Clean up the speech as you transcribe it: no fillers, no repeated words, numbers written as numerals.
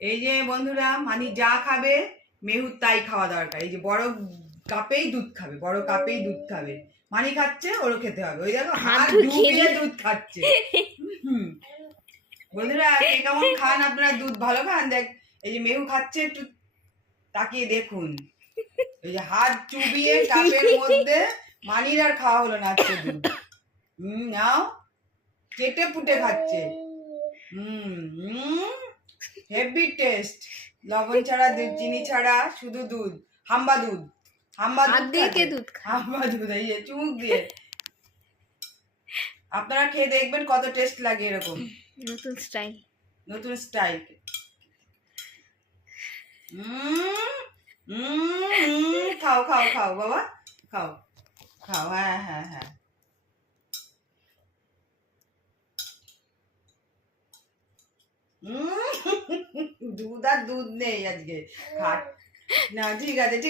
এই যে বন্ধুরা, মানি যা খাবে মেহুর তাই খাওয়া দরকার। এই যে বড় কাপেই দুধ খাবে, বড় কাপেই দুধ খাবে। মানি খাচ্ছে, ওরও খেতে হবে। ওই দেখো হাত ডুবিয়ে দুধ খাচ্ছে। বন্ধুরা, কে কেমন খান আপনারা? দুধ ভালো খান? দেখ, এই যে মেহু খাচ্ছে, একটু তাকিয়ে দেখুন। এই যে হাত চুবিয়ে কাপের মধ্যে। মানির আর খাওয়া হলো না আজকে দুধ। নাও, চেটে পুটে খাচ্ছে। Heavy taste. লবণ ছাড়া, দুধ চিনি ছাড়া, শুধু দুধ। হাম্বা দুধ, হাম্বা দুধ, হাম্বা দুধ। এই যে চুমুক দিয়ে আপনারা খেয়ে দেখবেন কত টেস্ট লাগে। এরকম নতুন স্টাইল, নতুন স্টাইল। খাও খাও খাও বাবা, খাও খাও। হ্যাঁ হ্যাঁ হ্যাঁ। দুধ আর দুধ নেই আজকে। খাট না, ঠিক আছে ঠিক